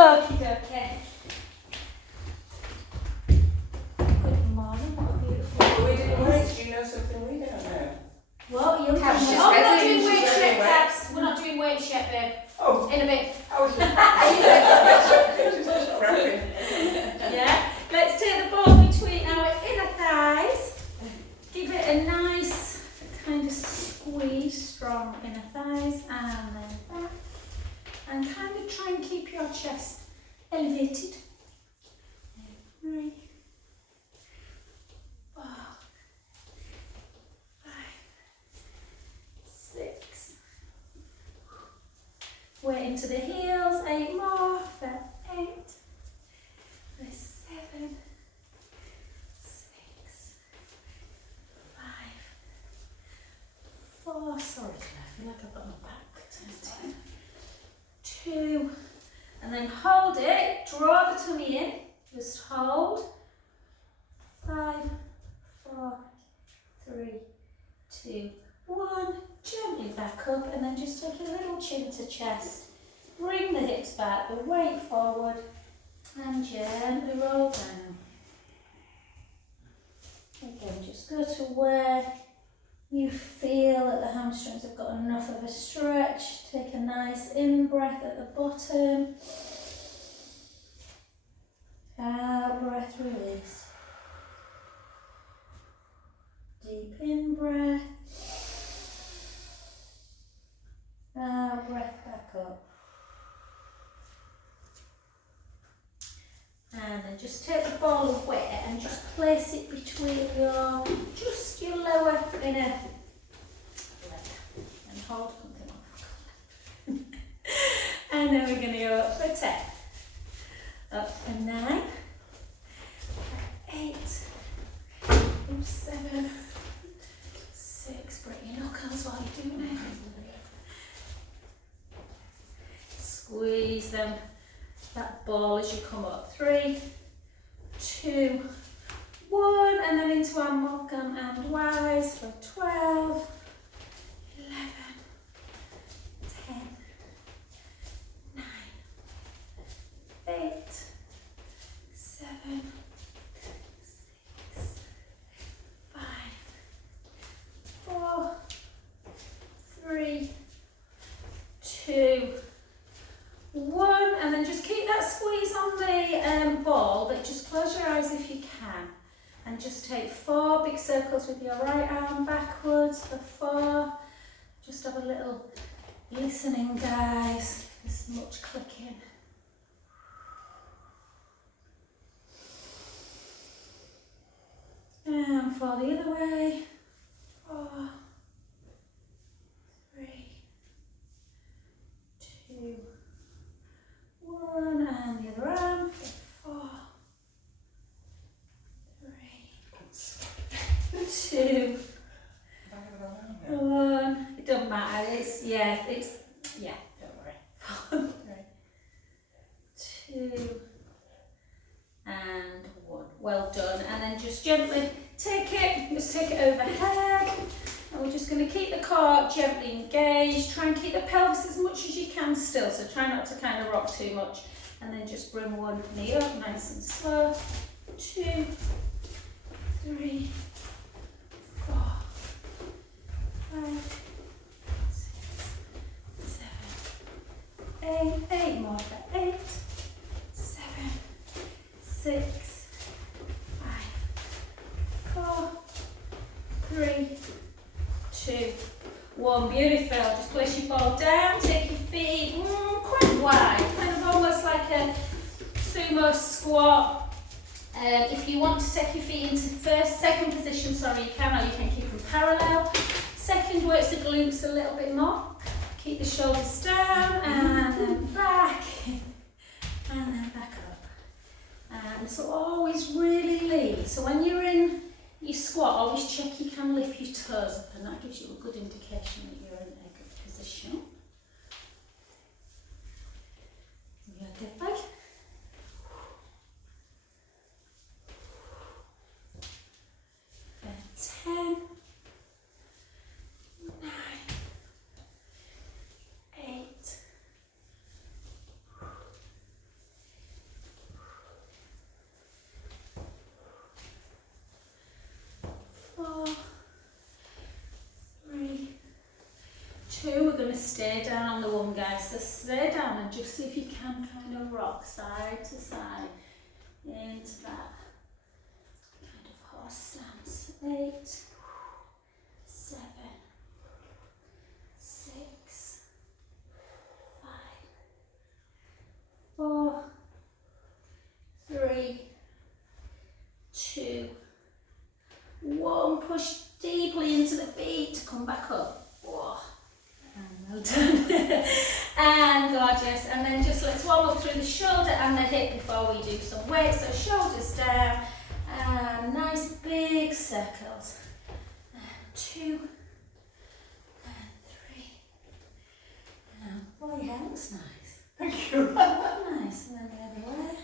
Okie dokie. Good morning, what a beautiful Are we doing day. weights? Do you know something we don't know? What? You're Cabs, she's we're not ready. doing She's weights ready, yet, Cabs. We're not doing weights yet, babe. Oh, In a bit. I was just rapping. Yeah. Let's take the ball between our inner thighs. Give it a nice kind of squeeze, strong inner thighs, and then back. And kind of try and keep your chest elevated. 3, 4, 5, 6. Weight into the heels. 8 more. For 8. For 7. 6. 5. 4. Sorry, I feel like I've got my back. 2. And then hold it. Draw the tummy in. Just hold. 5, 4, 3, 2, 1. Gently back up and then just take a little chin to chest. Bring the hips back, the weight forward and gently roll down. Again, just go to where you feel that the hamstrings have got enough of a stretch. Take a nice in-breath at the bottom. Out breath, release. Deep in breath. Out breath, back up. And then just take the ball of weight and just place it between your lower inner leg. And hold something on. And then we're going to go up for 10. Up for 9. 8. 7. 6. Bring your knuckles while you're doing it. Squeeze them, that ball as you come up. 3, 2, 1, and then into our Morgan and Wise for 12, 11, 10, 9, 8, 7, 6, 5, 4, 3, 2, 1, and then just keep that squeeze on the ball, but just close your eyes if you can. And just take 4 big circles with your right arm backwards for 4. Just have a little listening, guys. There's much clicking. And 4 the other way. 4, 3, 2, 1, and the other arm. 4, 3, 2, 1. It doesn't matter. Don't worry. 2 and 1. Well done. And then just gently take it overhead. And we're just going to keep the core gently engaged. Try and keep the pelvis as much as you can still. So try not to kind of rock too much. And then just bring one knee up nice and slow. 2, 3, 4, 5, 6, 7, 8. 8 more for 8, 7, 6, 5, 4, 3, 2, 1. Beautiful. Just place your ball down. Take your feet quite wide, kind of almost like a sumo squat. If you want to take your feet into second position, you can, or you can keep them parallel. Second works the glutes a little bit more. Keep the shoulders down and then back, and then back up. And so always really lean. So when you're in your squat, always check you can lift your toes up, and that gives you a good indication that you're in a good position. Beautiful. For 10, 9, 8, 2. We're going to stay down on the 1, guys. So stay down and just see if you can kind of rock side to side into that kind of horse stance. 8, 7, 6, 5, 4, 3, 2, 1. Push deeply into the feet to come back up. Whoa. And well done. And gorgeous. And then just let's warm up through the shoulder and the hip before we do some weights. So shoulders down and nice big circles. And 2 and 3 and 4. Your hair looks nice. Thank you. Nice. And then the other way.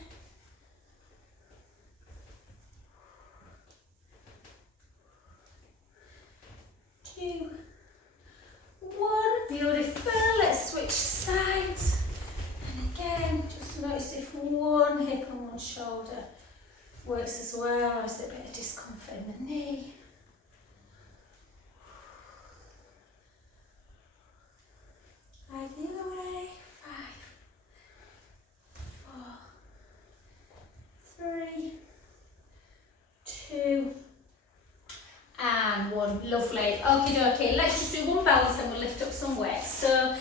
2, 1. Beautiful. Let's switch sides. And again, just notice if one hip and one shoulder works as well, or is there a bit of discomfort in the knee? Right, the other way. 5, 4, 3, 2, and 1. Lovely. Okie dokie. Let's just do one balance and we'll lift up some weights. So,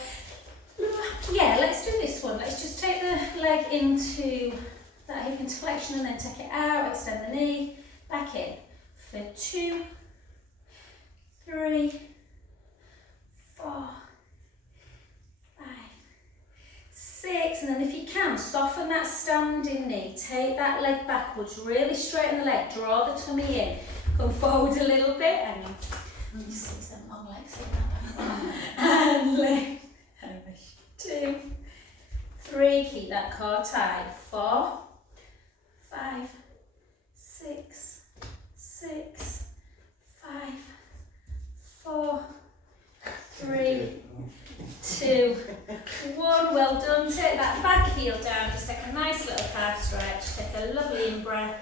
yeah, let's do this one. Let's just take the leg into that hip into flexion and then take it out, extend the knee, back in. For 2, 3, 4, 5, 6, and then if you can, soften that standing knee. Take that leg backwards, really straighten the leg, draw the tummy in. Come forward a little bit and just use them long legs and lift. And 2, 3, keep that core tight. 4, 5, 6, 5, 4, 3, 2, 1. Well done. Take that back heel down. Just take a nice little calf stretch. Take a lovely in breath.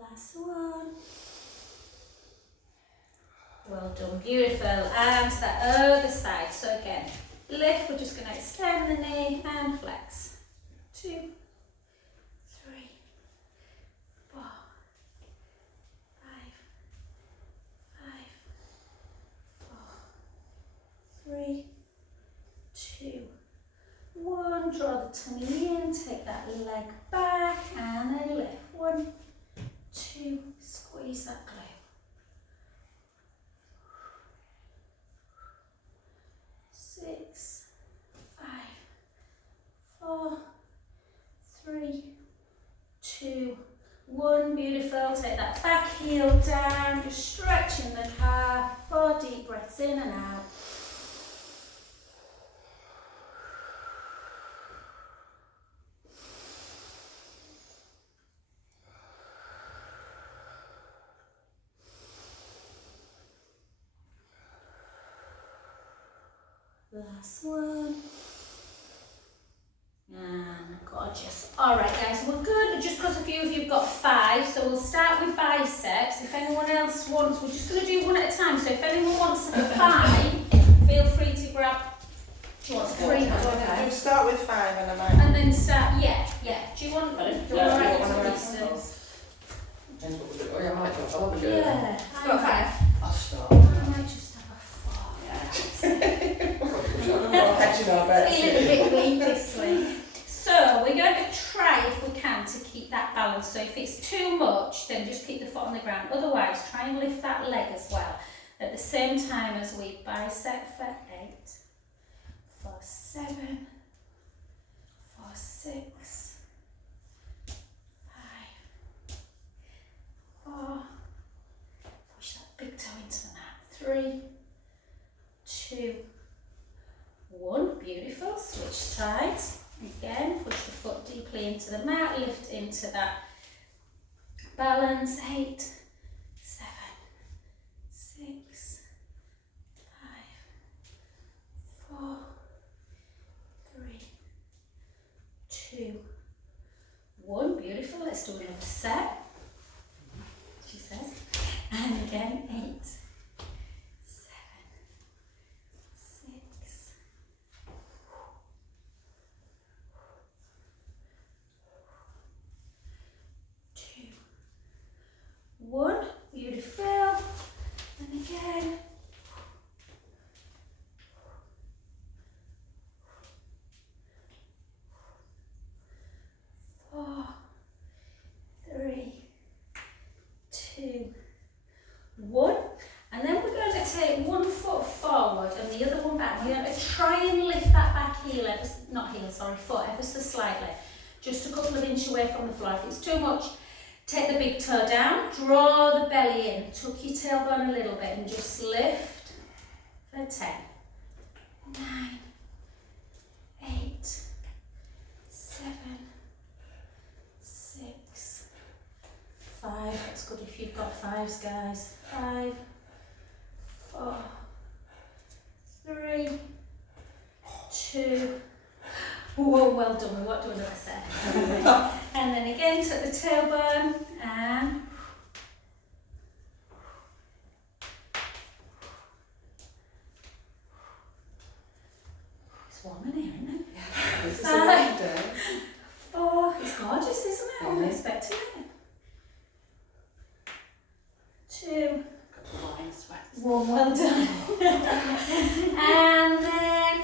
Last one. Well done, beautiful. And to that other side. So again, lift, we're just going to extend the knee and flex. 2, 3, 4, 5, 4, 3, 2, 1. Draw the tummy in, take that leg back and then lift. 1, 2, squeeze that glute. 6, 5, 4, 3, 2, 1. Beautiful. Take that back heel down, just stretching the calf. 4 deep breaths in and out. Last one. And gorgeous. Alright guys, we're good. Just because a few of you have got 5, so we'll start with biceps. If anyone else wants, we're just going to do one at a time. So if anyone wants 5, feel free to grab. Do you want 3? Okay. Start with 5 and I might. And then start, yeah. Do you want? Do you want to write it to distance? Depends what we do. Oh yeah, I might go. I'll go. Yeah. Got 5. I'll start. I might just have a 4. Catching our bets. Feeling a bit weak this week. So we're going to try, if we can, to keep that balance. So if it's too much, then just keep the foot on the ground. Otherwise, try and lift that leg as well. At the same time as we bicep for 8, for 7, for 6, 5, 4. Push that big toe into the mat. 3, 2, 1. Beautiful. Switch sides. Again, push the foot deeply into the mat, lift into that balance. 8, 7, 6, 5, Let's do another set. She says. And again, 8, 7, 6, 2, 1. Beautiful. And again. 4, 3, 2, 1. And then we're going to take one foot forward and the other one back. We're going to try and lift that back heel, foot ever so slightly. Just a couple of inches away from the floor. If it's too much, take the big toe down, draw the belly in, tuck your tailbone a little bit and just lift for 10, 9, 8, 7, 6, 5. That's good if you've got 5s, guys. 5, 4, 3, 2. Whoa, well done. We won't do another set. And then again, tuck the tailbone and it's warm in here, isn't it? Yeah, it's a warm day. 4. It's gorgeous, isn't it? I wasn't expecting it. 2. Warm, well done. And then,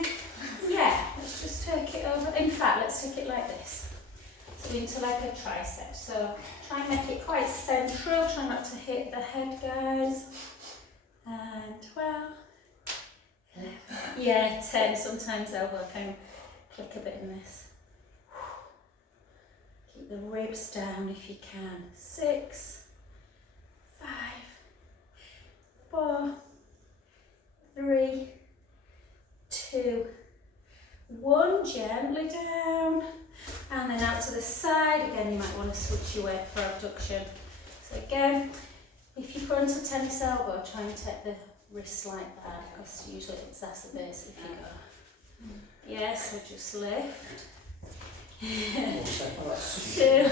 yeah, let's just take it over. In fact, let's take it like this. So into like a tricep. So try and make it quite central. Try not to hit the head, guys. And 12. 11. Yeah, 10. Sometimes elbow can click a bit in this. Keep the ribs down if you can. 6, 5, 4, 3, 2, 1. Gently down. And then out to the side. Again, you might want to switch your weight for abduction. So again, if you put onto tennis elbow, try and take the wrist like that because usually it exacerbates if you go. Yeah, so just lift. 2.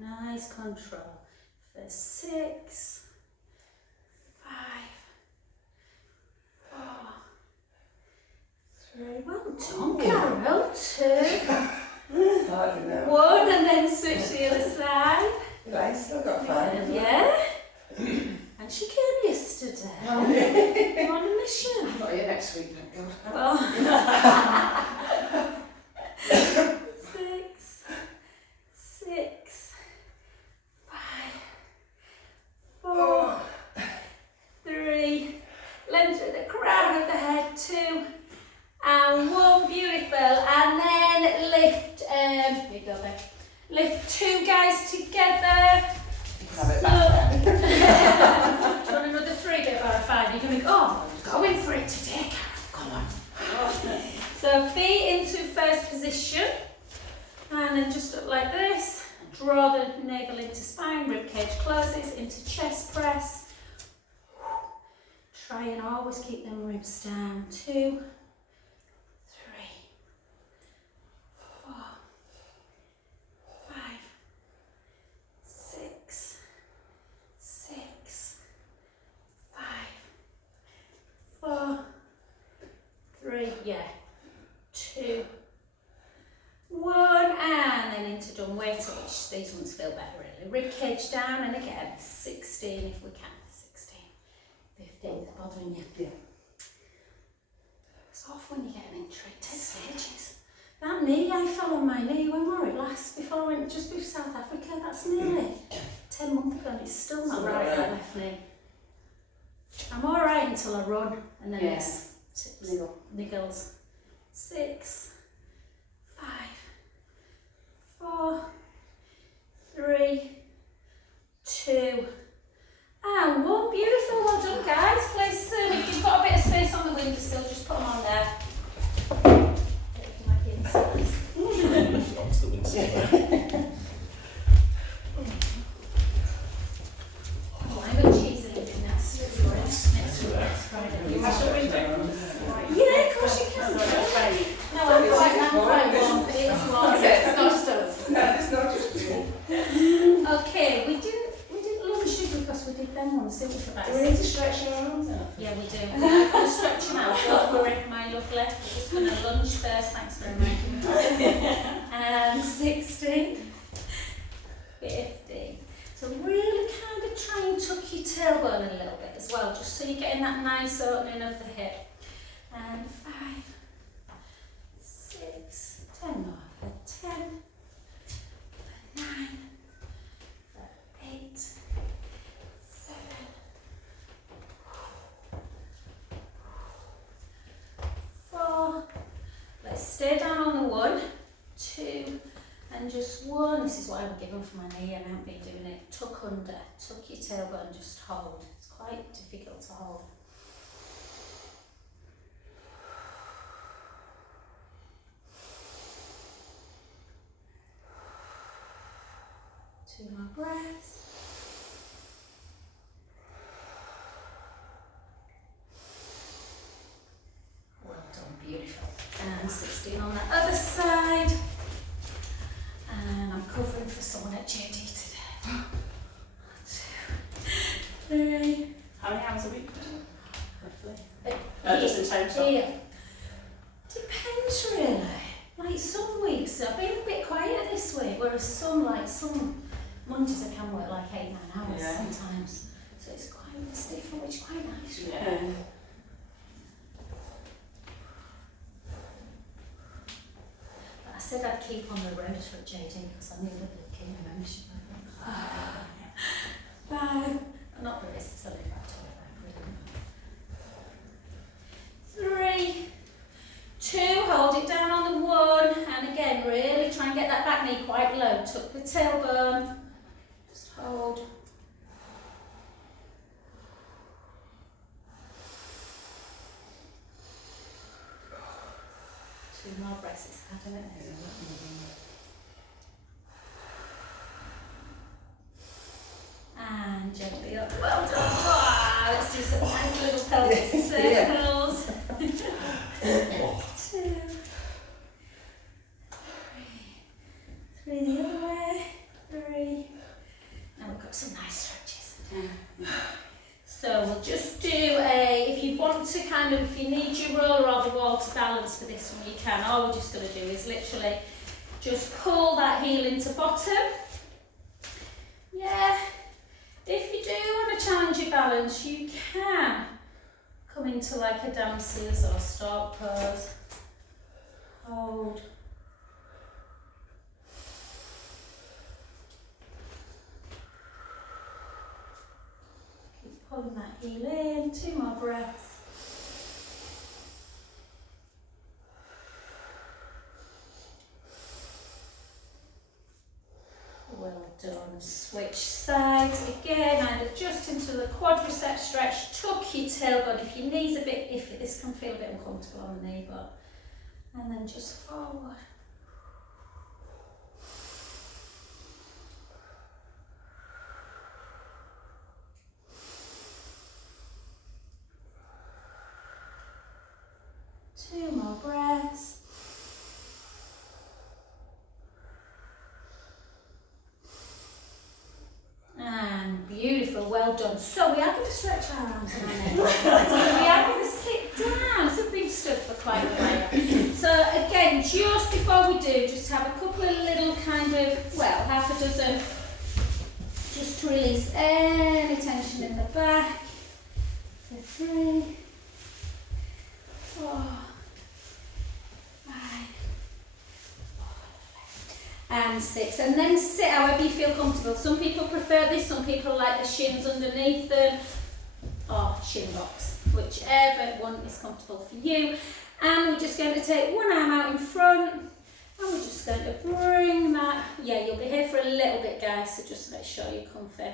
Nice control. For 6, 5, 4, 3. Well done, Carol. 2. 1, and then switch to the other side. Right, still got 5. Yeah. And she came yesterday. I'm on a mission. I'm not here next week, thank God. Oh. 6, 6, 5, 4, 3. Length at the crown of the head. 2, and 1. Beautiful. And then lift. Here you go, babe. Lift 2 guys together. Have it back then. Do you want another 3 bit or a 5? You're going to go, oh, I'm going for it today, Carol. Come on. So feet into first position. And then just up like this. Draw the navel into spine, rib cage closes, into chest press. Try and always keep them ribs down. 2, 3, 4, 5, 6, 6, 5, 4, 3, yeah, 2, 1, and then into dumb waiter, which these ones feel better really. Rib cage down, and again, 16 if we can. 16, 15 is bothering you. Yeah. It's off when you get an injury. It takes stages. That knee, I fell on my knee when we were at last, before I went just before South Africa. That's nearly 10 months ago and it's still not right, that left knee. I'm alright until I run and then it's niggles. 6, 5, 4, 3, 2, and 1. Beautiful. Well done, guys. Please, if you've got a bit of space on the windowsill, just put them on there. Onto the windowsill. Oh, I'm a cheese and next Friday. You must have been doing. Yeah, of course you can. lovely. We're just going to lunge first, thanks very much. And 16, 15. So really kind of try and tuck your tailbone a little bit as well, just so you're getting that nice opening of the hip. And 5, 6, 10 more, 10, 9, 8, 7, 4. Let's stay down on the 1, 2, and just 1. This is what I'm given for my knee, and I haven't been doing it. Tuck under, tuck your tailbone, just hold. It's quite difficult to hold. 2 more breaths. Well done, beautiful. And 16 on the other side. And I'm covering for someone at JD today. 2, 3. How many hours a week? Roughly. Just in total? Yeah. Depends really. Like some weeks, I've been a bit quieter this week, whereas some Mondays I can work like 8-9 hours sometimes. So it's different, which is quite nice. Yeah. But I said I'd keep on the rotor at JD because I knew that they'd keep a membership. Bye. Not the risk, selling back to it back. 3, 2, hold it down on the 1, and again, really try and get that back knee quite low. Tuck the tailbone, just hold. 2 more breaths, it's hard, isn't it? And gently up, well done. Wow, let's do some nice little pelvic circles. 2, 3 the other way, 3, and we've got some nice stretches. So we'll just do if you want to if you need your roller or the wall to balance for this one, you can. All we're just going to do is literally just pull that heel into bottom. Yeah, if you do want to challenge your balance, you can come into like a dancer's or stalk pose. Hold. Keep pulling that heel in. 2 more breaths. Well done. Switch sides again, either just into the quadricep stretch, tuck your tailbone. If your knee's a bit iffy, this can feel a bit uncomfortable on the knee, and then just forward. Two more breaths. And beautiful, well done. So we are going to stretch our arms and our neck. So we are going to sit down. So we've stood for quite a while. So again, just before we do, just have a couple of little half a dozen, just to release any tension in the back. So 3, 4, 5, and 6, and then sit however you feel comfortable. Some people prefer this, some people like the shins underneath them, or shin box, whichever one is comfortable for you. And we're just going to take one arm out in front, and we're just going to bring that, you'll be here for a little bit guys, so just make sure you're comfy.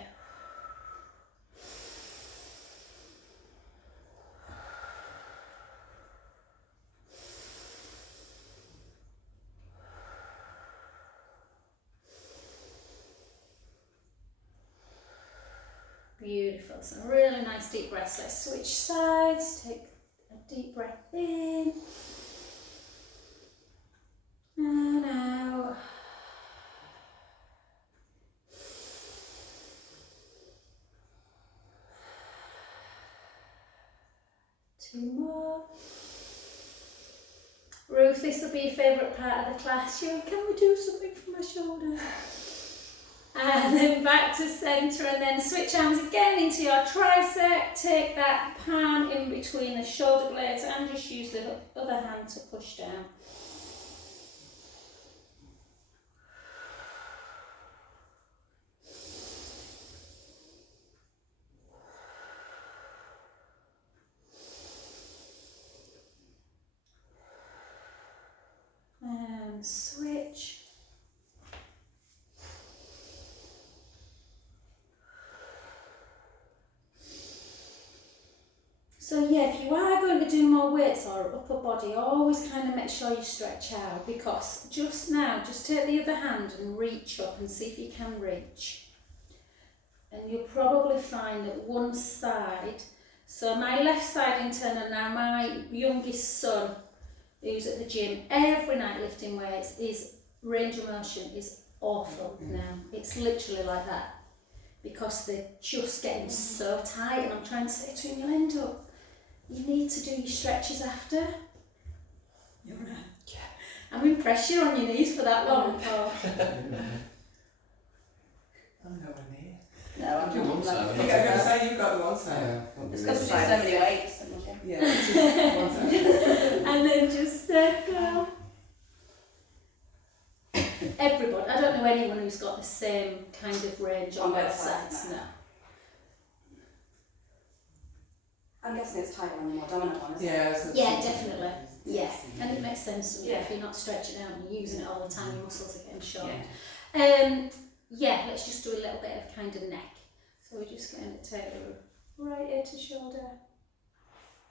Beautiful, some really nice deep breaths. Let's switch sides, take a deep breath in and out. Two more. Ruth, this will be your favourite part of the class. Can we do something for my shoulder? And then back to centre, and then switch arms again into your tricep. Take that palm in between the shoulder blades and just use the other hand to push down. And switch. So yeah, if you are going to do more weights or upper body, always kind of make sure you stretch out, because just now, just take the other hand and reach up and see if you can reach. And you'll probably find that one side, so my left side internal now, my youngest son, who's at the gym every night lifting weights, his range of motion is awful now. It's literally like that, because they're just getting so tight, and I'm trying to say to him, you'll end up, you need to do your stretches after. You're right. Yeah. I'm impressed you're on your knees for that long, Paul. I'm nowhere near. No, I'm Do one not. side. I I think was I'm gonna gonna say you've got the one side. It's because we do so many weights. Yeah, it's just one side. And then just go. Everybody, I don't know anyone who's got the same kind of range on both sides. No. I'm guessing it's tighter on the more dominant one, isn't it? Yeah, so Yeah, definitely. Yeah, and it makes sense to me. Yeah. If you're not stretching out and you're using it all the time, your muscles are getting short. Yeah. Yeah, let's just do a little bit of kind of neck. So we're just going to take the right ear to shoulder,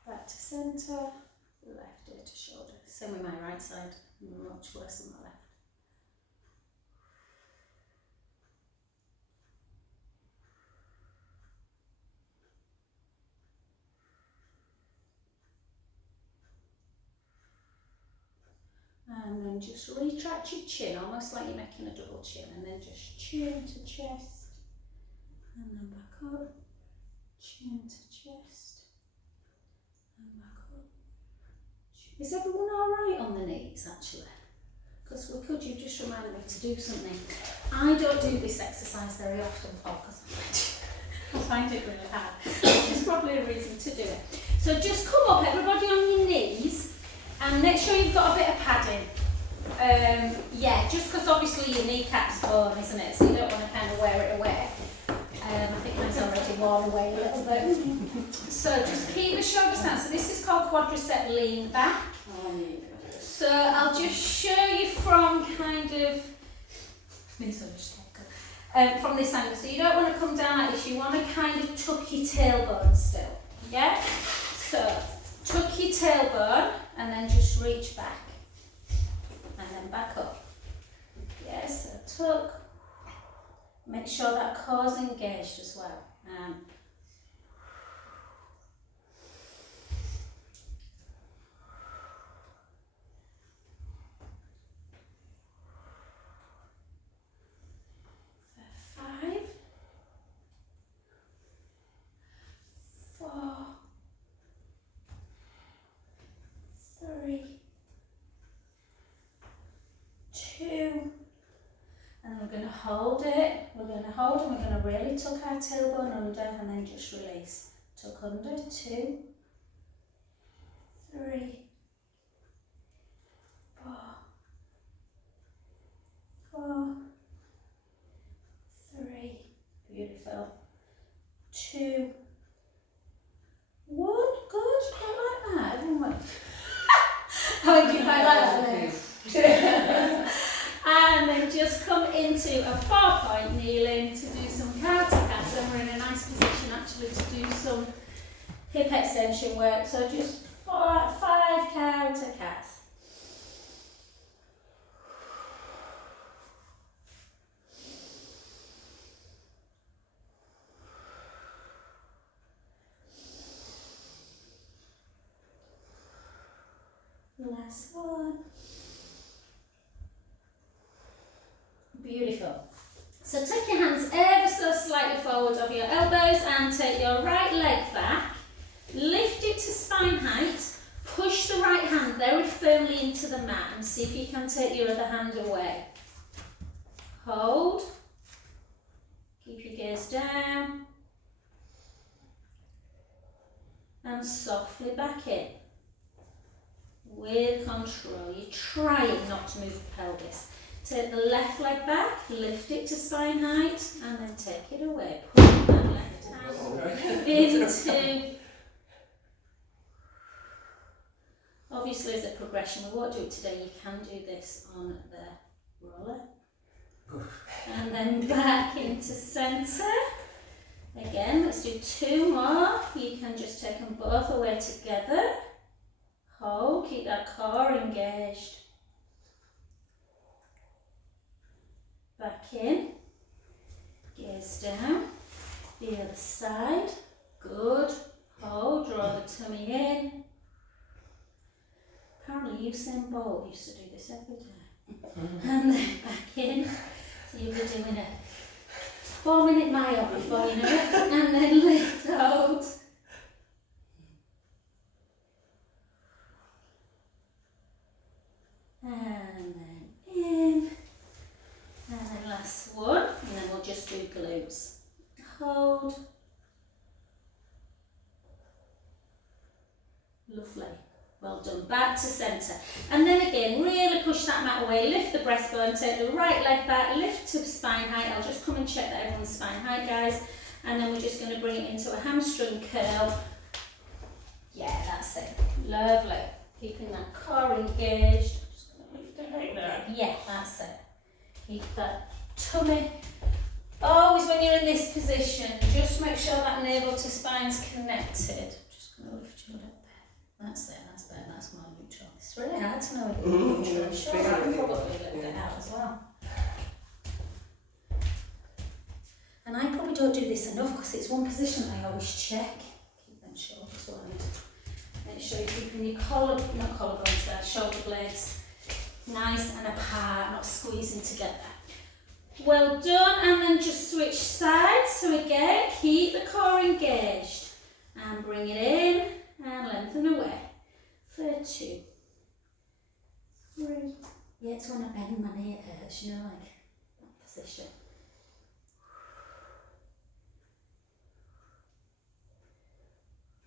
back to centre, left ear to shoulder. Same with my right side, much worse than my left. And then just retract your chin, almost like you're making a double chin, and then just chin to chest, and then back up, chin to chest, and back up. Is everyone alright on the knees, actually? Because could you just remind me to do something? I don't do this exercise very often, Paul, because I find it really hard, which is probably a reason to do it. So just come up, everybody on your knees, and make sure you've got a bit of padding. Yeah, just because obviously your kneecap's bone, isn't it? So you don't want to kind of wear it away. I think mine's already worn away a little bit. So just keep the shoulders down. So this is called quadricep lean back. So I'll just show you from kind of from this angle. So you don't want to come down like this. You want to kind of tuck your tailbone still. Yeah. So tuck your tailbone and then just reach back. And then back up. Yes, so tuck. Make sure that core's engaged as well. Five, 4, 3, 2, and then we're going to hold it. We're going to hold and we're going to really tuck our tailbone under and then just release. Tuck under, 2, 3, 4, 4, 3, beautiful, 2, 1, good, quite like that, everyone went. How did you quite like that then? And then just come into a 4-point kneeling to do some counter-cats, and we're in a nice position actually to do some hip extension work. So just 5 counter-cats. Last one. Beautiful. So take your hands ever so slightly forward of your elbows and take your right leg back. Lift it to spine height. Push the right hand very firm firmly into the mat and see if you can take your other hand away. Hold. Keep your gaze down. And softly back in. With control. You're trying not to move the pelvis. Take the left leg back, lift it to spine height, and then take it away. Pull that left hand into. Obviously, as a progression, we won't do it today. You can do this on the roller. And then back into centre. Again, let's do 2 more. You can just take them both away together. Hold, keep that core engaged. Back in. Gaze down. The other side. Good. Hold, draw the tummy in. Apparently Usain Bolt used to do this every day. And then back in. So you'll be doing a 4-minute mile before you know it. And then lift, hold. And then in. And then last one. And then we'll just do glutes. Hold. Lovely. Well done. Back to centre. And then again, really push that mat away. Lift the breastbone. Take the right leg back. Lift to spine height. I'll just come and check that everyone's spine height, guys. And then we're just going to bring it into a hamstring curl. Yeah, that's it. Lovely. Keeping that core engaged. Just going to lift it like that. Yeah, that's it. Keep that tummy. Always when you're in this position, just make sure that navel to spine's connected. Just going to lift you up there. That's it, that's better, that's more neutral. It's really hard to know if you're neutral. I'm sure I can probably lift it out as well. And I probably don't do this enough because it's one position I always check. Keep them shoulders wide. Make sure you're keeping your shoulder blades nice and apart, not squeezing together. Well done, and then just switch sides. So again, keep the core engaged and bring it in and lengthen away. 2, 3. Yeah, it's when I bend my knee, it hurts, you know, like that position.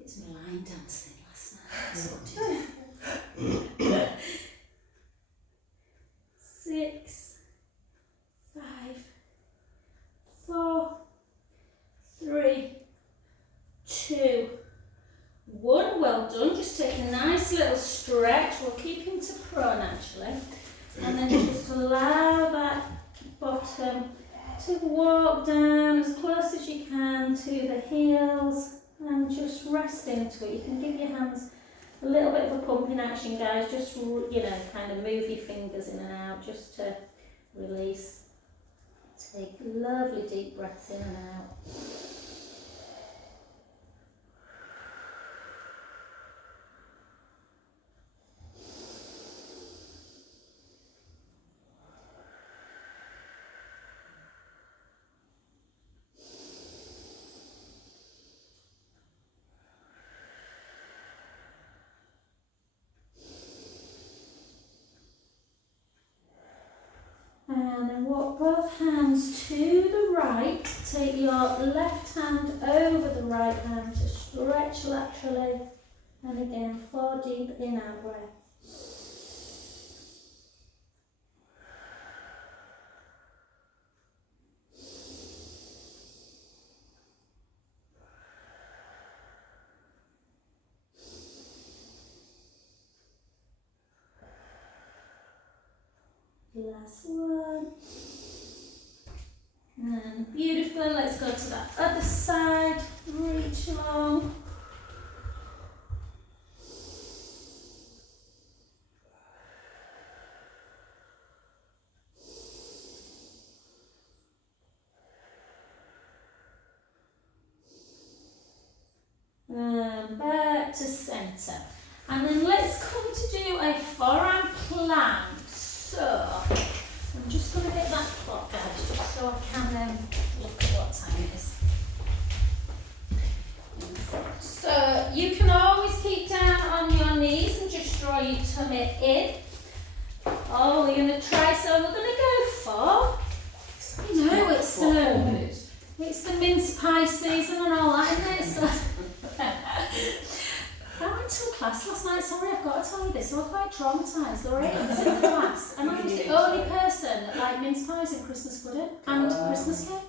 It's me line dancing last night, that's what I did. 6, 5, 4, 3, 2, 1. Well done. Just take a nice little stretch. We'll keep him to prone actually. And then just allow that bottom to walk down as close as you can to the heels and just rest into it. You can give your hands a little bit of a pumping action, guys. Just, you know, kind of move your fingers in and out just to release. Take lovely deep breaths in and out. And then walk both hands to the right. Take your left hand over the right hand to stretch laterally. And again, 4 deep in-out breath. Last one. And beautiful. Let's go to that other side. Reach long. And back to centre. And then let's come to do a forearm plank. So, I'm just going to get that clock out just so I can look at what time it is. So, you can always keep down on your knees and just draw your tummy it in. Oh, we're going to try, so we're going to go for, you know, it's the mince pie season and all that, isn't it? So, I went to a class last night, sorry, I've got to tell you this, I was quite traumatised. There were 8 of us in the class, and I was the only person that liked mince pies and Christmas pudding and Christmas cake.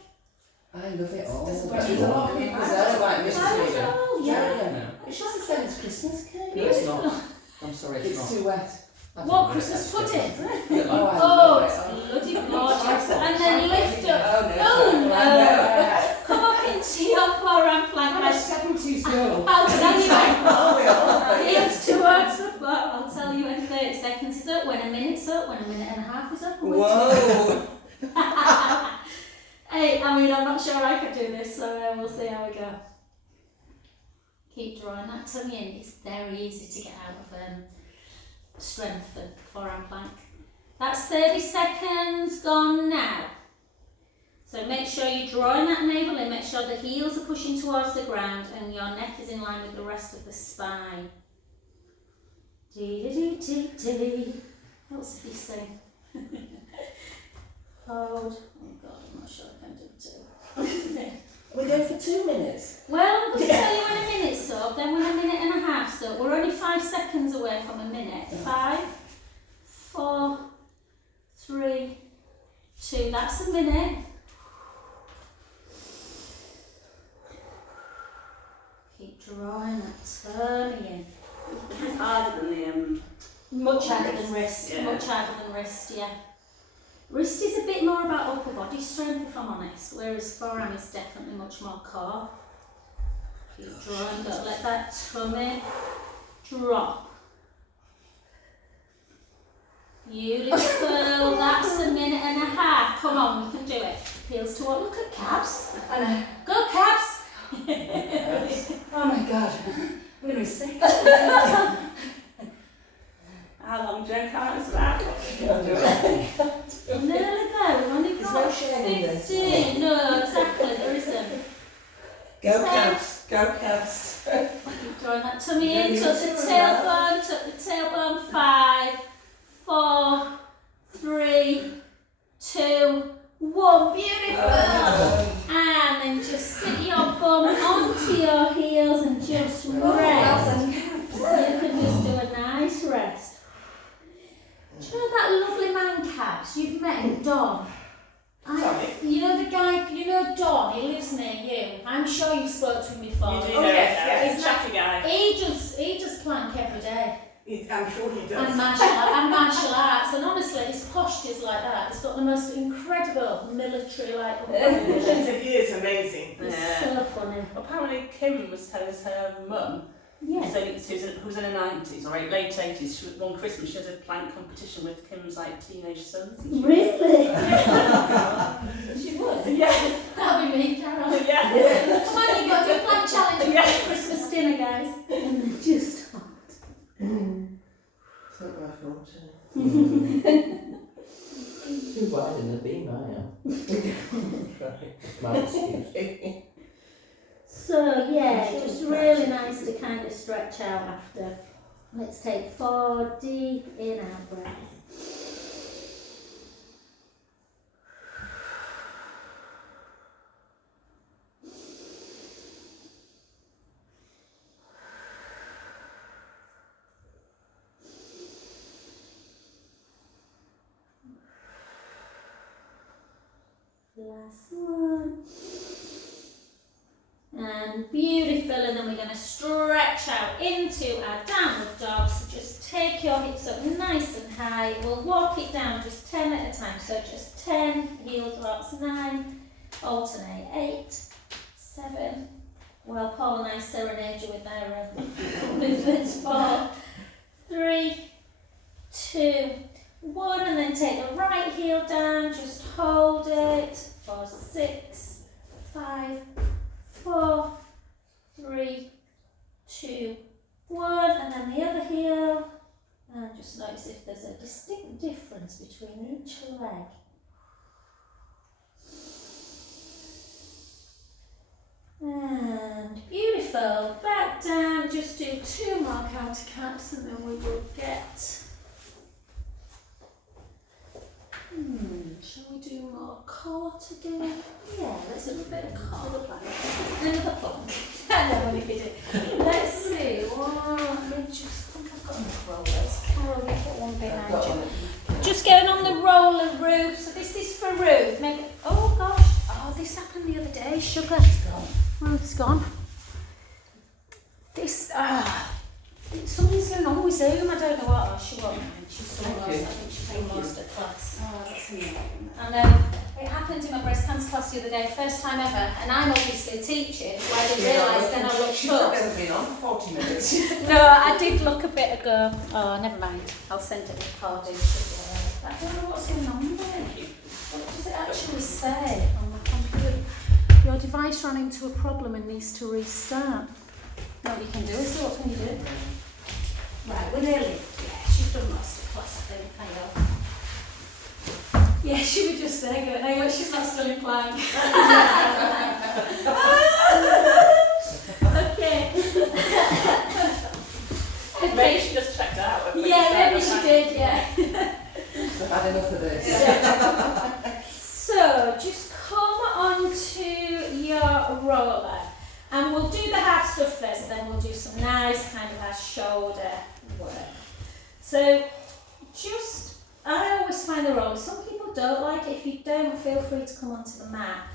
I love it all. There's There's a lot of people there like Mrs. Reader. Oh, yeah. It's just the same as Christmas cake. No, it's not. I'm sorry, it's It's not. too wet. What, Christmas pudding? Oh, I Oh, love it's it. bloody gorgeous. And then lift up. Oh, no. no. Come up into your forearm plank. I'm 70s girl. I'll tell you Oh, we all Heels towards the floor. I'll tell you when 30 seconds is up, when a minute's up, when a minute and a half is up. Whoa. Hey, I mean, I'm not sure I could do this, so we'll see how we go. Keep drawing that tummy in. It's very easy to get out of strength and forearm plank. That's 30 seconds gone now. So make sure you're drawing that navel in, make sure the heels are pushing towards the ground and your neck is in line with the rest of the spine. Dee dee dee dee dee. Helps if you sing. Hold. Oh God, I'm not sure I can do 2. We're going for 2 minutes. Well, I'm going to tell you when a minute's up, then when a minute and a half's up. We're only 5 seconds away from a minute. 5, 4, 3, 2. That's a minute. Keep drawing that tummy in. It's harder than the Much harder than wrist. Yeah. Much harder than wrist, yeah. Wrist is a bit more about upper body strength, if I'm honest, whereas forearm is definitely much more core. Keep drawing, don't let that tummy drop. Beautiful, that's a minute and a half. Come on, we can do it. Heels to what? Look at calves. I know. Go calves. Oh my God. I'm going to be sick. How long do you count as that? Nearly there, we've only There's got no shame in this. 15. No, exactly, there isn't. Go Cavs. Go Cavs. Keep drawing that tummy in, tuck the tailbone, 5, 4, 3, 2, 1. Beautiful! And then just sit your bum onto your heels and just rest. You can just do a nice rest. Do you know that lovely man, Cabs? You've met him, Don. Sorry? You know the guy, you know Don, he lives near you. I'm sure you've spoken to him before. You do know, yes, He's chatty guy. He does plank every day. I'm sure he And martial arts. And honestly, his posture's like that. He's got the most incredible military-like He is amazing. He's so funny. Apparently Kim was telling us her mum, Yeah. who's in her 90s or late 80s, one Christmas she had a plank competition with Kim's teenage sons. Really? She would. Yeah. That'll be me, Carol. Yeah. Come on, you've got to do a plank challenge Yeah. for Christmas dinner, guys. And then just It's not my fault. Too wide in the beam, I am. My excuse. So yeah, just really nice to kind of stretch out after. Let's take 4 deep in out breaths. Last one. And beautiful, and then we're going to stretch out into our downward dog. So just take your hips up nice and high. We'll walk it down just 10 at a time. So just 10, heel drops, 9, alternate, 8, 7. Well, Paul and I serenade you with their movements. 4, 3, 2, 1, and then take the right heel down, just hold it for 6, 5, 4, 3, 2, 1, and then the other heel, and just notice if there's a distinct difference between each leg. And beautiful, back down, just do 2 more counter caps and then we will get core again. Yeah, let's do a bit of core. Another plank. I know, only kidding. Let's see. Oh, I just think I've got enough rollers. Carol, you put one behind you. Just going on the roller, Ruth. So this is for Ruth. Maybe. Oh gosh. Oh, this happened the other day. Sugar. Ruth's gone. This. Something's going on with Zoom. I don't know what. Oh, she won't mind. She's done most. I think she's done most of class. Oh, that's amazing. And it happened in my breast cancer class the other day, first time ever. And I'm obviously teaching, so I didn't realise then I looked She's up. never been on for 40 minutes. No, I did look a bit ago. Oh, never mind. I'll send it recording. I don't know what's going on there. What does it actually say on my computer? Your device ran into a problem and needs to restart. Nobody can do it, so what can you do? Right, we're nearly. Yeah, she's done most of class, I think. Hang on. Yeah, she would just say, go, no, she's not still in plank. Okay. Maybe she just checked out. Yeah, maybe she did, yeah. I've had enough of this. Yeah. So, just come onto your roller. And we'll do the hard stuff first, then we'll do some nice kind of our shoulder work. So, I always find the roller, some people don't like it. If you don't, feel free to come onto the mat.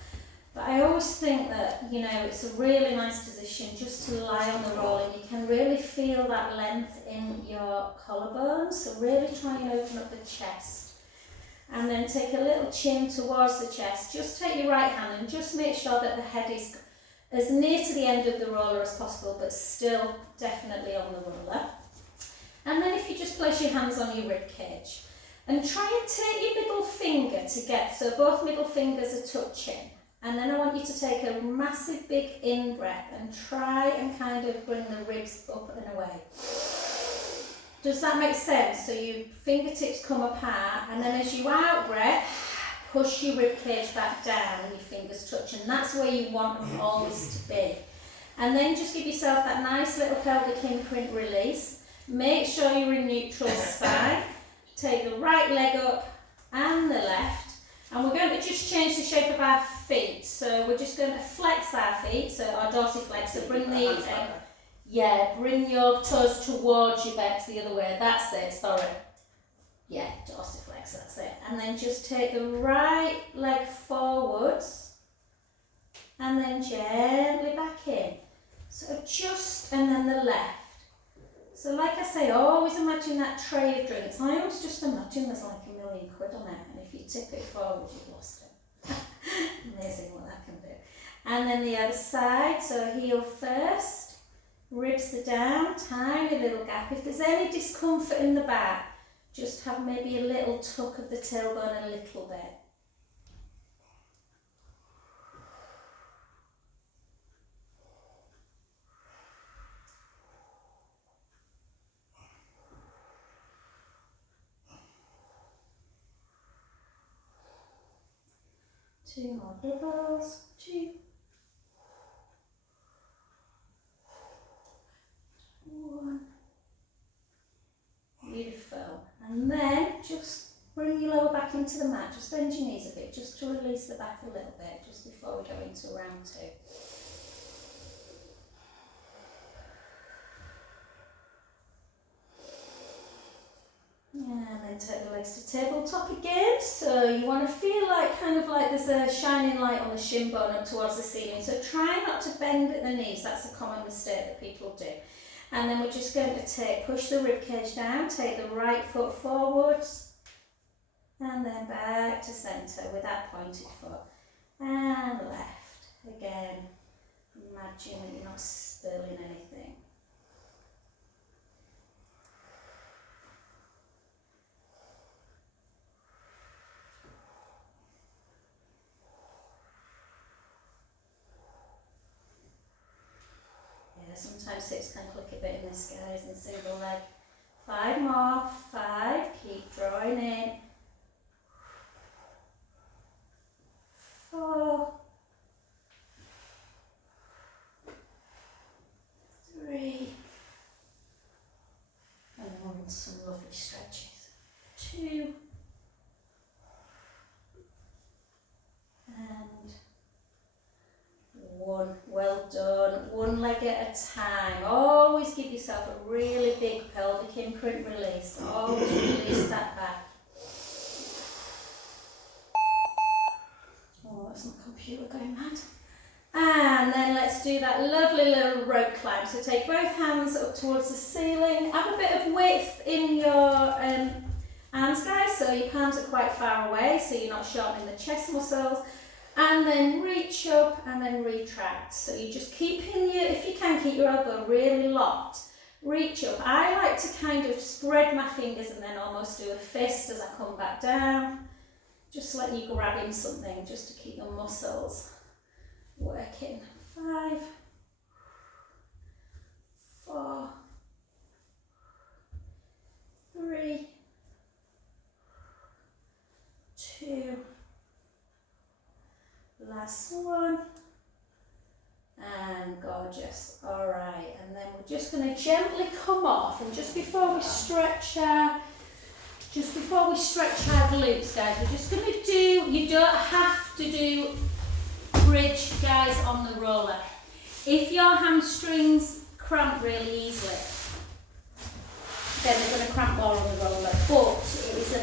But I always think that, it's a really nice position just to lie on the roller. You can really feel that length in your collarbones. So really try and open up the chest. And then take a little chin towards the chest. Just take your right hand and just make sure that the head is as near to the end of the roller as possible, but still definitely on the roller. And then if you just place your hands on your rib cage and try and take your middle finger together, so both middle fingers are touching. And then I want you to take a massive big in breath and try and kind of bring the ribs up and away. Does that make sense? So your fingertips come apart, and then as you out breath, push your rib cage back down and your fingers touch, and that's where you want them always to be. And then just give yourself that nice little pelvic imprint release. Make sure you're in neutral spine. Take the right leg up and the left, and we're going to just change the shape of our feet. So we're just going to flex our feet, so our dorsiflex. So bring bring your toes towards your back the other way. That's it. Sorry. Yeah, dorsiflex, that's it. And then just take the right leg forwards and then gently back in. So and then the left. So like I say, always imagine that tray of drinks. I always just imagine there's like £1 million on it, and if you tip it forward, you've lost it. Amazing what that can do. And then the other side, so heel first, ribs are down, tiny little gap. If there's any discomfort in the back, just have maybe a little tuck of the tailbone a little bit. Two more dribbles. 2, 1. Beautiful. And then just bring your lower back into the mat. Just bend your knees a bit, just to release the back a little bit, just before we go into round 2. And then take the legs to tabletop again. So you want to feel like kind of like there's a shining light on the shin bone up towards the ceiling. So try not to bend at the knees. That's a common mistake that people do. And then we're just going to push the rib cage down, take the right foot forwards, and then back to centre with that pointed foot. And left. Again, imagine that you're not spilling anything. Sometimes hips can click a bit in this, guys, in single leg. 5 more, 5, keep drawing in. 4, 3, and then we're into some lovely stretches. 2, release. Always release that back. Oh, that's my computer going mad. And then let's do that lovely little rope climb. So take both hands up towards the ceiling. Have a bit of width in your hands, guys, so your palms are quite far away, so you're not sharpening the chest muscles. And then reach up and then retract. So you're just keeping your, if you can, keep your elbow really locked. Reach up. I like to kind of spread my fingers and then almost do a fist as I come back down. Just like you grabbing something, just to keep the muscles working. 5, 4, 3, 2, last one, and gorgeous. All right, and then we're just going to gently come off, and just before we stretch our glutes, guys, we're just going to do, you don't have to do bridge, guys, on the roller. If your hamstrings cramp really easily, then they're going to cramp more on the roller, but it is a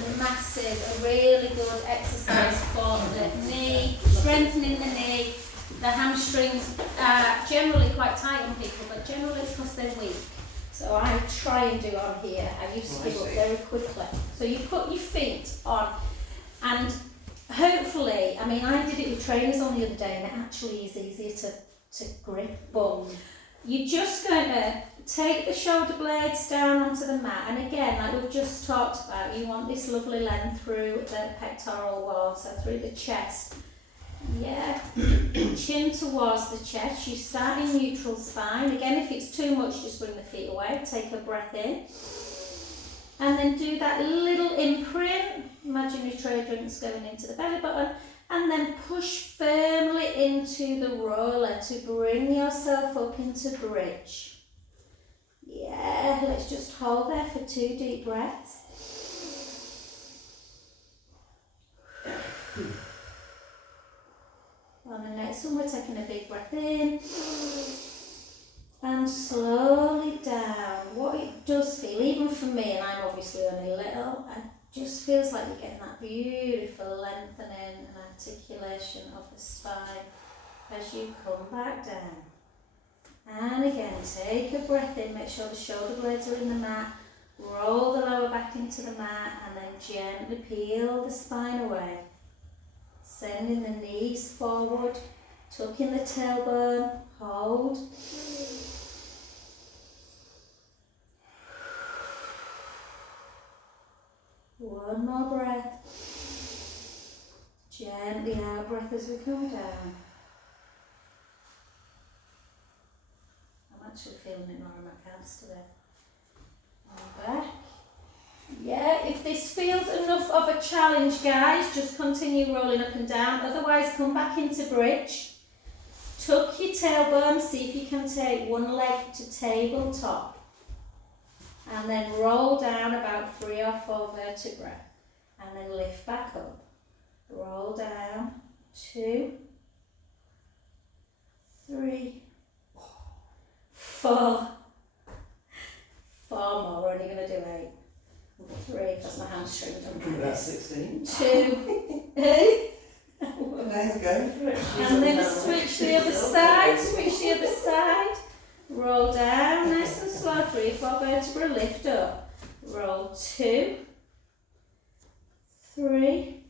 really good exercise for the knee, strengthening the knee. The hamstrings are generally quite tight on people, but generally it's because they're weak. So I try and do on here. I used to give up very quickly. So you put your feet on, and hopefully, I mean, I did it with trainers on the other day, and it actually is easier to grip, but you're just going to take the shoulder blades down onto the mat, and again, like we've just talked about, you want this lovely length through the pectoral wall, so through the chest. Yeah, chin towards the chest. You start in neutral spine. Again, if it's too much, just bring the feet away. Take a breath in. And then do that little imprint. Imaginary tray drinks going into the belly button. And then push firmly into the roller to bring yourself up into bridge. Yeah, let's just hold there for 2 deep breaths. On the next one, we're taking a big breath in and slowly down. What it does feel, even for me, and I'm obviously only little, it just feels like you're getting that beautiful lengthening and articulation of the spine as you come back down. And again, take a breath in, make sure the shoulder blades are in the mat, roll the lower back into the mat, and then gently peel the spine away. Sending the knees forward, tucking the tailbone, hold. One more breath. Gently out breath as we come down. I'm actually feeling it more in my calves today. And back. Yeah, if this feels enough of a challenge, guys, just continue rolling up and down. Otherwise, come back into bridge. Tuck your tailbone, see if you can take one leg to tabletop. And then roll down about 3 or 4 vertebrae. And then lift back up. Roll down. 2, 3, 4. 4 more, we're only going to do 8. 3, that's my hamstring. That's 16. 2, There we go. and then switch the other side, roll down nice and slow, 3 or 4 vertebrae, lift up, roll 2, 3,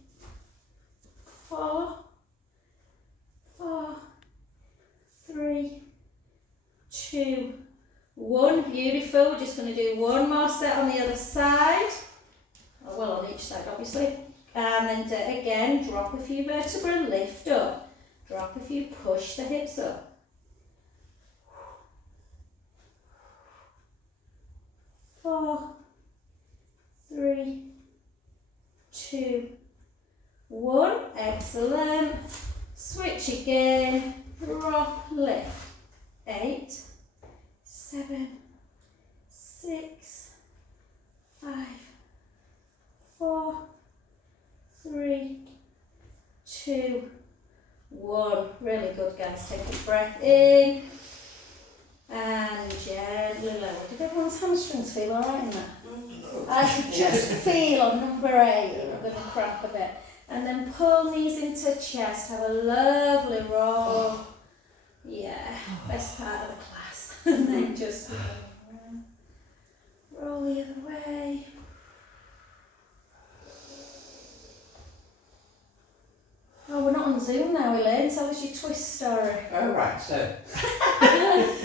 4, 3, 2, 1, beautiful. We're just going to do one more set on the other side, well, on each side obviously, and then again drop a few vertebrae, lift up, drop a few, push the hips up. 4, 3, 2, 1, excellent. Switch again, drop, lift. 8, 7, 6, 5, 4, 3, 2, 1. Really good, guys. Take a breath in and gently lower. Did everyone's hamstrings feel alright in that? I could just feel on number 8, we're going to cramp a bit. And then pull knees into chest, have a lovely roll. Yeah, best part of the class. And then just roll the other way. Oh, we're not on Zoom now, Elaine. Tell us your twist story. Oh, right, so.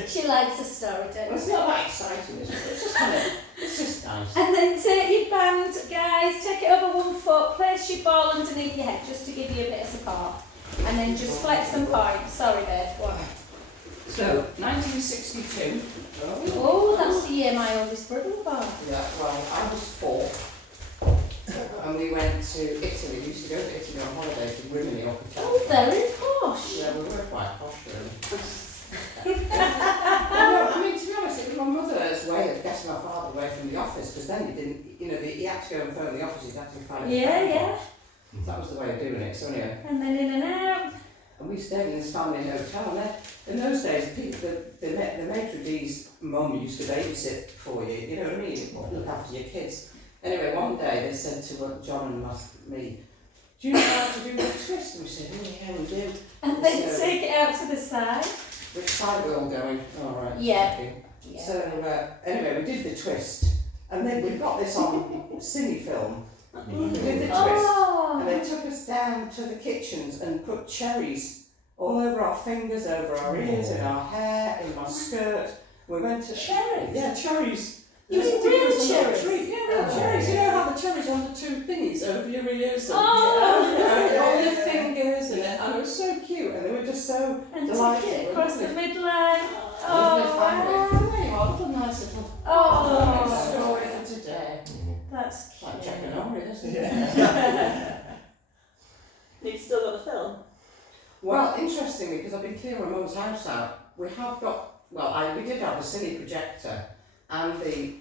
She likes a story, don't Well, it's not that exciting, is it? It's just kind of, it's just nice. And then take your band, guys, take it over one foot, place your ball underneath your head just to give you a bit of support. And then just flex and point. Sorry, babe. What? So, 1962. Oh, that's the year my oldest brother was born. Yeah, well, I was 4. And we went to Italy. We used to go to Italy on holiday to Rimini or Pilates. Oh, very posh. Yeah, we were quite posh, really. I mean, to be honest, it was my mother's way of getting my father away from the office, because then he didn't, he had to go and phone the office, he'd have to find a Yeah, phone yeah. box. So that was the way of doing it, so anyway. And then in and out. And we stayed in this family hotel, and then, in those days, the maitre d's mum used to babysit for you, you know what I mean? Look after your kids. Anyway, one day they said to John and me, do you know how to do the twist? And we said, oh yeah, we do. And then So, take it out to the side. which side are we all going? All right. Yeah. Okay. Yeah. So anyway, we did the twist, and then we got this on cine film. We did the twist, Oh. and they took us down to the kitchens and put cherries all over our fingers, over our ears, in our hair, in my skirt. We went to Cherries? Yeah, cherries. You Just mean to give real us a little cherries? treat. Yeah, real cherries. You know how the cherries on the 2 thingies over your ears and Oh. all your fingers, and it was so cute, and they were just so And delighted. take it across the midline. Lovely Oh, family. wow. There you are, little nice little Oh, story for today. that's Like cute. Jack and Henry, isn't it? You've still got the film? Well, interestingly, because I've been clearing my mum's house out, we have got, we did have a cine projector and the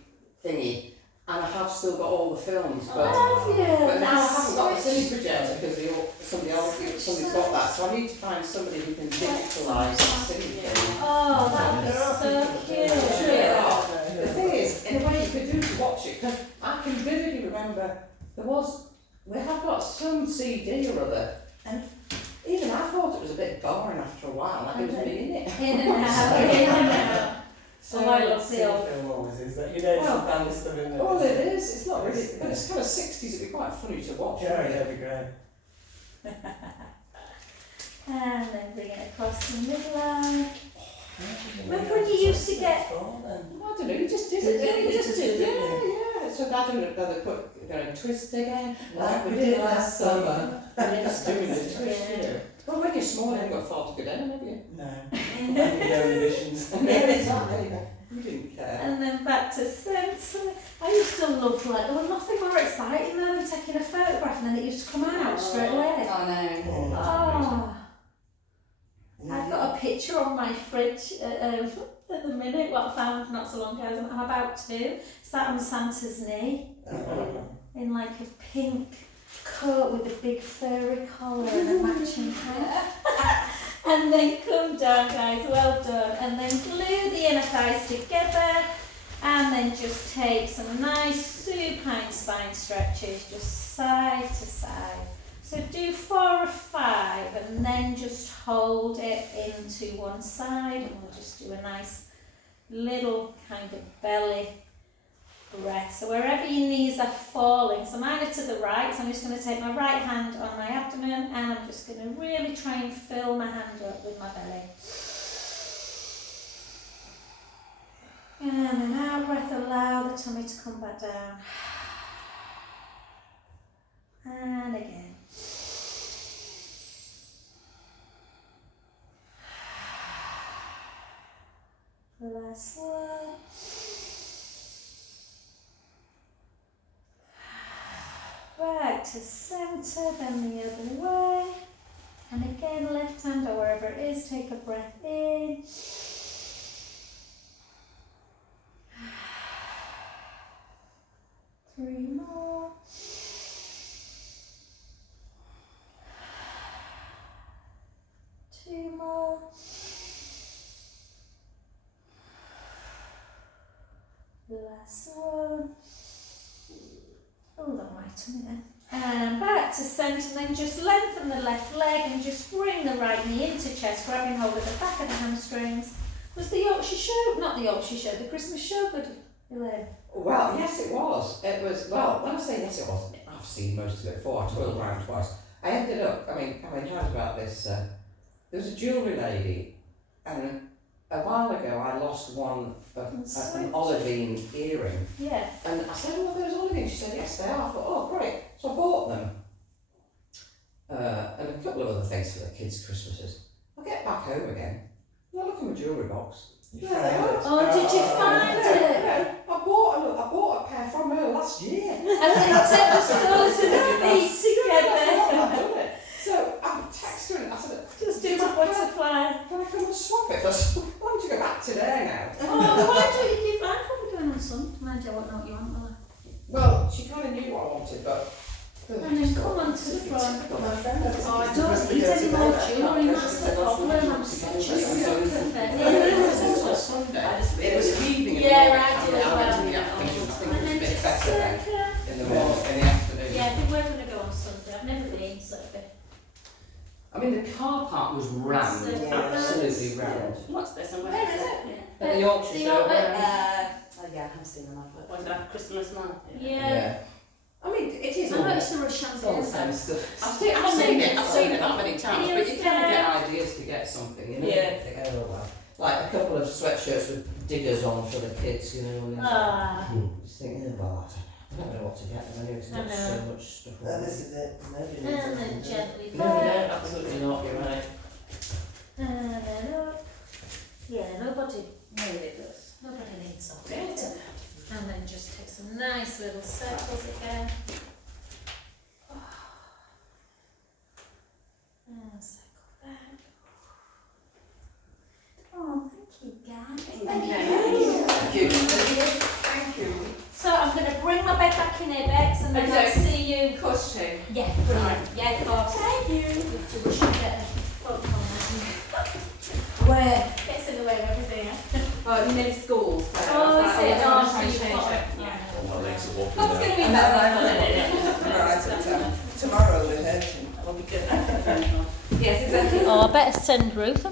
thingy, and I have still got all the films, but Have you? now I That's haven't got the cine switched. projector because somebody's got that, so I need to find somebody who can digitalise the cine film. Oh, that would be so cute. Yeah. The thing is, in a way you could do to watch it, because I can vividly remember we have got some CD or other, and even I thought it was a bit boring after a while, like it was me in it. In and out, in and out. So Oh, I love the old- film always is that, some family stuff in there. Well, it is, it's not really, but it's kind of 60s, it'd be quite funny to watch. Yeah, wouldn't it? that'd be great. And then bring it across the midline. Remember when you used to get- I don't know, you just did it, you just did it, yeah. So Dad and Brother going to twist again, Like we did last summer. and just doing the twist, Yeah. you know. Well, when you're small, you haven't got far to go down, have you? No. No inhibitions. Yeah, exactly. You didn't care. And then back to centre. I used to love, there was nothing more exciting than taking a photograph and then it used to come out straight away. Oh no. Oh. I've got a picture on my fridge at the minute, what I found not so long ago. I'm about to. Sat on Santa's knee in like a pink coat with a big furry collar and a matching hat. And then come down, guys, well done. And then glue the inner thighs together. And then just take some nice supine spine stretches, just side to side. So do 4 or 5 and then just hold it into one side and we'll just do a nice little kind of belly breath. So wherever your knees are falling, so mine are to the right, so I'm just going to take my right hand on my abdomen and I'm just going to really try and fill my hand up with my belly. And then out breath, allow the tummy to come back down. And again. The last one. Back to centre, then the other way. And again, left hand or wherever it is, take a breath in. 3 more. Two more. The last one. out a minute. And back to centre, and then just lengthen the left leg and just bring the right knee into chest, grabbing hold of the back of the hamstrings. Was the Yorkshire show, not the Yorkshire show, the Christmas show good, Elaine? Well, yes, it was. It was, well, when I say yes, it was, I've seen most of it before. I twirled around twice. I ended up, I mean, how about this? There was a jewellery lady, and a while ago I lost an olivine earring. Yeah. And I said, oh, those olivines? She said, yes, they are. I thought, oh, great. So I bought them. And a couple of other things for the kids' Christmases. I get back home again, and I look in my jewellery box. You Yeah, found they are. it. Oh, did you find it? Yeah, I bought a pair from her last year. And then took the soles of the feet together. I've done it. So I texted her and I said, Just do the butterfly. can I come and swap it? I want to go back today now. Oh, why don't you give that? Probably going on Sunday. Mind you, I won't know what you want, will I? Well, she kind of knew what I wanted, but. And then come on to the front. My friend had Oh, I don't need any more jewellery, that's the problem. I'm such a sucker for It was it. Sunday. It was leaving in the Yeah, morning. I did as I went well. in the afternoon. I think And it was a then bit just better then. circle. In the morning, in the afternoon. Yeah, I think we're going to go on Sunday. I've never been, so. I mean, the car park was rammed, Yeah. absolutely rammed. What's this and Where is it? Yeah. At the Yorkshire The show. York- Oh yeah, I have seen them. But Was that Christmas now? Yeah. I mean, it is I all, noticed there were it's all the same chandeliers. stuff. I've And seen then it that many times, but you kind of Yeah. get ideas to get something, you know? Yeah. You think, oh well. Like a couple of sweatshirts with diggers on for the kids, you know, and Ah. just think, oh, well, I don't know what to get them anyway, because I there's know. so much stuff. No, this is it. Nobody needs And then anything. gently No, no, back. absolutely not, you're right. And then up. Yeah, nobody needs all that. And then just take some nice little circles again. And circle back. Oh, thank you guys. Thank you. Thank you. So I'm going to bring my bed back in here, Bex, and then I'll Okay. see you. Of course, too. Yeah, brilliant. Yeah, of course. Thank you. To rush and get a phone call now. where? Gets in the way of everything. Oh, you mean schools? So Oh, is it? I Oh, was so trying to you've change got it. it. Yeah. My legs are walking I was now. going to be And better. Right, tomorrow we're hurting. Will be good. Yes, exactly. Oh, I better send Ruth.